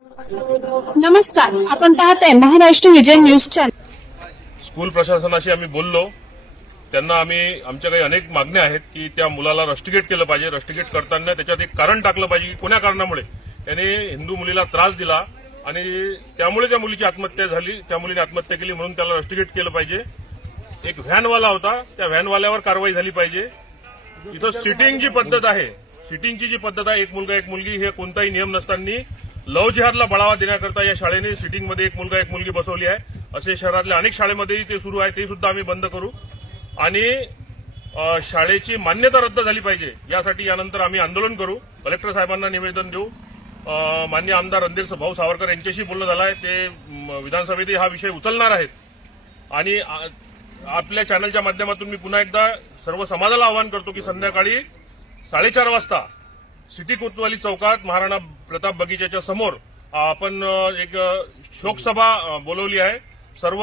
नमस्कार आपण पाहत आहे Maharashtra Vijay news channel. School प्रशासनाशी आम्ही बोललो. त्यांना आम्ही आमच्या काही अनेक मागण्या आहेत की त्या मुलाला रस्टिगेट केलं पाहिजे. रस्टिकेट करताना त्याच्यात एक कारण टाकलं पाहिजे की कोण्या कारणामुळे? त्याने हिंदू मुलीला त्रास दिला आणि त्यामुळे त्या मुलीची आत्महत्या झाली. त्या मुलीने आत्महत्या केली म्हणून त्याला रस्टिकेट केलं पाहिजे. एक व्हॅनवाला होता. त्या व्हॅनवाल्यावर कारवाई झाली पाहिजे. इथं सिटिंग जी पद्धत आहे. सिटिंगची जी पद्धत आहे एक मुलगा एक मुलगी हे कोणताही नियम नसताना लव जिहादला बढावा देण्याकरता या शाळेने सिटिंगमध्ये एक मुलगा एक मुलगी बसवली आहे. असे शहरातल्या अनेक शाळेमध्येही ते सुरू आहे. ते सुद्धा आम्ही बंद करू. आणि शाळेची मान्यता रद्द झाली पाहिजे. यासाठी यानंतर आम्ही आंदोलन करू. कलेक्टर साहेबांना निवेदन देऊ. मान्य आमदार रणधीर भाऊ सावरकर यांच्याशी बोलणं झालं आहे ते विधानसभेतही हा विषय उचलणार आहेत. आणि आपल्या चॅनलच्या माध्यमातून मी पुन्हा एकदा सर्व समाजाला आवाहन करतो की संध्याकाळी साडेचार वाजता सिटी कोतवाली चौकात महाराणा प्रताप बगीचाच्या समोर आपण एक शोकसभा बोलवली आहे. सर्व